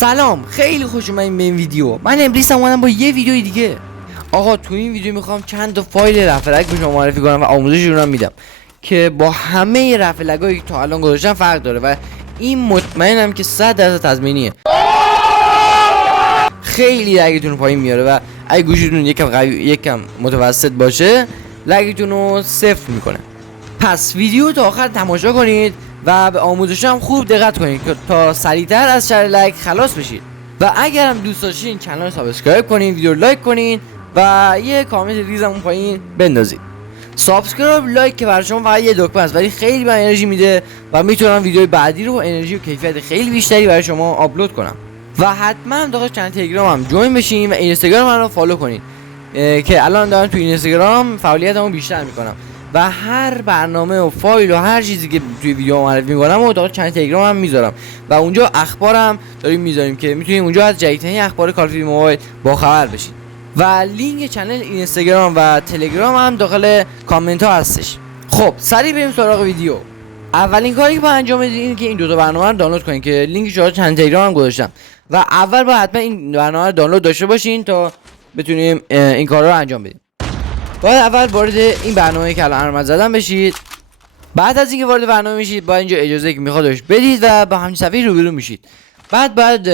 سلام، خیلی خوش اومدین به این ویدیو. من امروز اومدم با یه ویدیو دیگه. آقا تو این ویدیو میخوام چند تا فایل رفع لگ به شما معرفی کنم و آموزش رو میدم که با همه رفع لگایی که تا الان گذاشتم فرق داره و این مطمئنم که 100% تضمینیه. خیلی لگتون رو پایین میاره و اگه گوشیتون یکم متوسط باشه لگتون رو صفر میکنه. پس ویدیو تا آخر تماشا کنید و به آموزش هم خوب دقت کنید که تا سریعتر از شر لگ خلاص بشید. و اگر هم دوست داشتین کانال رو سابسکرایب کنین، ویدیو رو لایک کنین و یه کامنت ریزم اون پایین بندازید. سابسکرایب لایک که برای شما فقط یه دکمه است ولی خیلی به انرژی میده و میتونم ویدیوی بعدی رو با انرژی و کیفیت خیلی بیشتری برای شما آپلود کنم. و حتما داخل چنل تلگرام هم جوین بشین و اینستاگرام من رو فالو کنین که الان دارم تو اینستاگرام فعالیتمو بیشتر میکنم و هر برنامه و فایل و هر چیزی که توی ویدیو معرفی میکنم و داخل چنل تلگرام هم میذارم و اونجا اخبارم داریم میذاریم که میتونید اونجا از جدیدترین اخبار کال آف دیوتی موبایل با خبر بشید. و لینک چنل اینستاگرام و تلگرام هم داخل کامنت ها هستش. خب سریع بریم سراغ ویدیو. اولین کاری که باید انجام بدید اینه که این دو تا برنامه رو دانلود کنید که لینکش رو چنل تلگرام هم گذاشتم و اول باید حتما این برنامه رو دانلود داشته باشین تا بتونیم این کارا رو انجام بدیم. باید اول وارد این برنامه‌ای که الان علامت زدم بشید. بعد از اینکه وارد برنامه میشید باید اینجا اجازه که میخوادش بدید و با همین صفحه روبرو میشید. بعد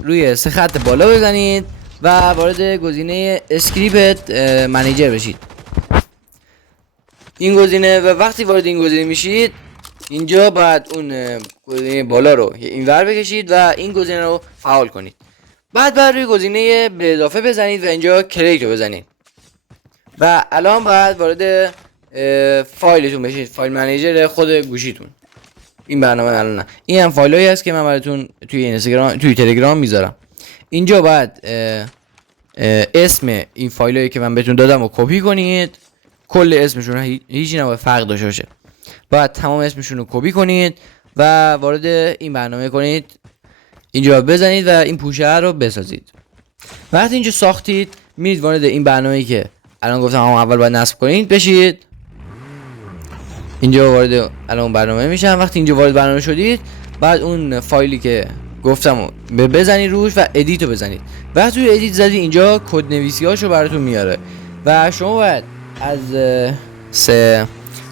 روی سه خط بالا بزنید و وارد گزینه اسکریپت منیجر بشید. این گزینه و وقتی وارد این گزینه میشید اینجا باید اون گزینه بالا رو اینور بکشید و این گزینه رو فعال کنید. بعد روی گزینه به اضافه بزنید و اینجا کریت رو بزنید. و الان باید وارد فایلتون بشید، فایل منیجر خود گوشیتون. این برنامه الان نه، این هم فایلایی هست که من براتون توی اینستاگرام توی تلگرام میذارم. اینجا باید اسم این فایلایی که من بهتون دادم رو کپی کنید، کل اسمشون هیچی نباید فرق داشته باشه، باید تمام اسمشون رو کپی کنید و وارد این برنامه کنید، اینجا بزنید و این پوشه رو بسازید. وقتی اینجا ساختید میرید وارد این برنامه‌ای که الان گفتم اول باید نصب کنید بشید. اینجا وارد الان برنامه میشم. وقتی اینجا وارد برنامه شدید بعد اون فایلی که گفتم بزنید روش و ادیت رو بزنید. وقتی روی ادیت زدید اینجا کد نویسی هاشو براتون میاره و شما باید از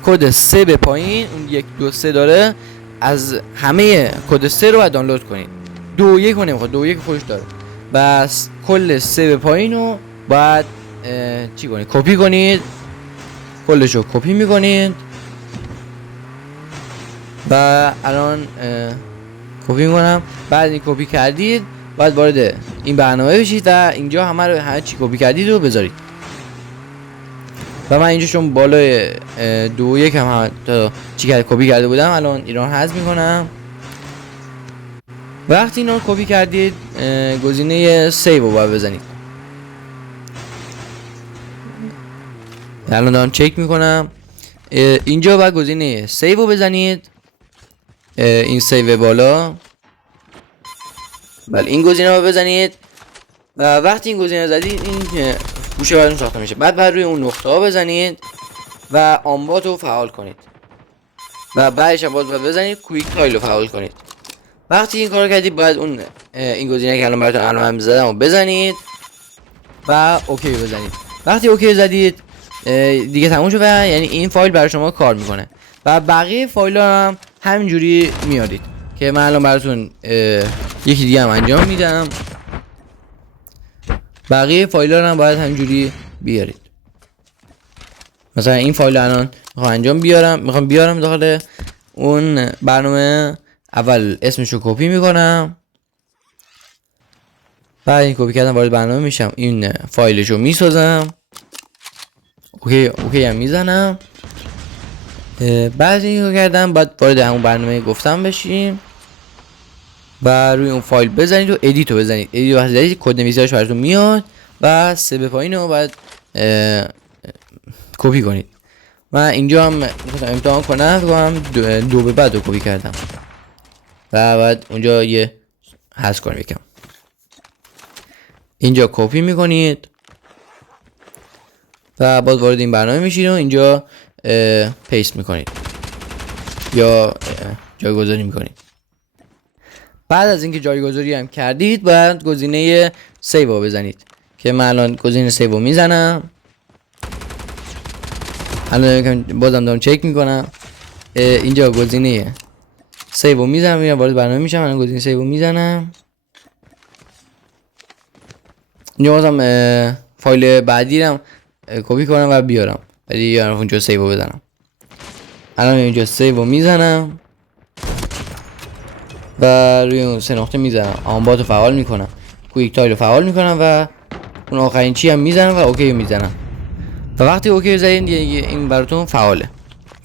کد 3 به پایین، اون 1 2 3 داره، از همه کد 3 رو باید دانلود کنید. 2 1 رو نمیخواد، 2 1 خودش داره. بس کل 3 به پایین رو باید چی کنید؟ کپی کنید، کلش رو کپی میکنید و الان کپی میکنم. بعد این کپی کردید باید وارد این برنامه بشید و اینجا همه چی کپی کردید رو بذارید. و من اینجا چون بالای 2 1 هم تا چی کپی کرده بودم الان ایران حذف میکنم. وقتی اینو کپی کردید گزینه سیو رو باید بزنید. الان دارم چک میکنم. اینجا باید گزینه سیو رو بزنید، این سیو بالا. بله این گزینه رو بزنید و وقتی این گزینه رو زدید این گوشه براتون ساخته میشه. بعد روی اون نقطه ها بزنید و آنبات رو فعال کنید و بعدش هم باید بزنید کویک تایل رو فعال کنید. وقتی این کار کردید باید این گزینه که الان براتون علامت زدم رو بزنید و اوکی بزنید. وقتی اوکی زدید دیگه تموم شد و یعنی این فایل برای شما کار میکنه و بقیه فایل ها هم همینجوری میارید که من الان براتون یکی دیگه هم انجام میدم. بقیه فایل ها هم باید همینجوری بیارید. مثلا این فایل الان میخوام بیارم داخل اون برنامه. اول اسمشو کپی میکنم، بعد این کپی کردم وارد برنامه میشم، این فایلشو میسازم، اوکی هم میزنم. بعد این رو کردم بعد وارد همون برنامه گفتم بشیم و روی اون فایل بزنید و ادیت رو بزنید. ادیت وقتی زدید کد نویسی‌هاش براتون میاد و 3 به پایین رو باید کپی کنید. من اینجا هم میخواستم امتحان کنم 2 به بعد رو کپی کردم و بعد اونجا یه حذف کنم یکم. اینجا کپی میکنید و باز وارد این برنامه میشید و اینجا پیست میکنید یا جایگذاری میکنید. بعد از اینکه جایگذاری هم کردید باید گزینه سیو بزنید که من الان گزینه سیو میزنم. الان بازم دارم چک میکنم. اینجا گزینه سیو میزنم، میرم وارد برنامه میشم. الان گزینه سیو میزنم. اینجا بازم فایل بعدی رو کپی کنم و بیارم، ولی یارم اونجا سیو بزنم. الان اینجا سیو میزنم و روی اون 3 نقطه میزنم، آنبات رو فعال میکنم، کویک تایل رو فعال میکنم و اون آخرین چی هم میزنم و اوکی میزنم. و وقتی اوکی زدین دیگه این براتون فعاله.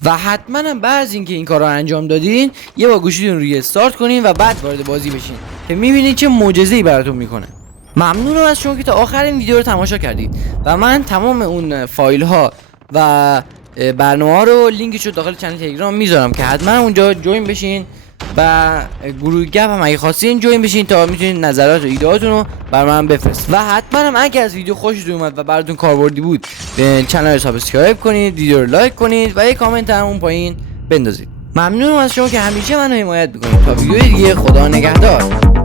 و حتما هم بعد از اینکه این کار رو انجام دادین یه بار گوشیتون روی استارت کنین و بعد وارد بازی بشین که میبینید چه معجزه‌ای براتون میکنه. ممنونم از شما که تا آخر این ویدیو رو تماشا کردید و من تمام اون فایل ها و برنامه ها رو لینکش رو داخل کانال تلگرام میذارم که حتما اونجا جوین بشین و گروه گپ هم اگه خواستین جوین بشین تا میتونید نظرات و ایده‌هاتون رو بر من بفرستید. و حتما هم اگه از ویدیو خوشتون اومد و براتون کاربردی بود به کانال رو سابسکرایب کنید، ویدیو رو لایک کنید و یه کامنت هم اون پایین بندازید. ممنونم از شما که همیشه منو حمایت میکنید. تا ویدیوی دیگه، خدا نگهدار.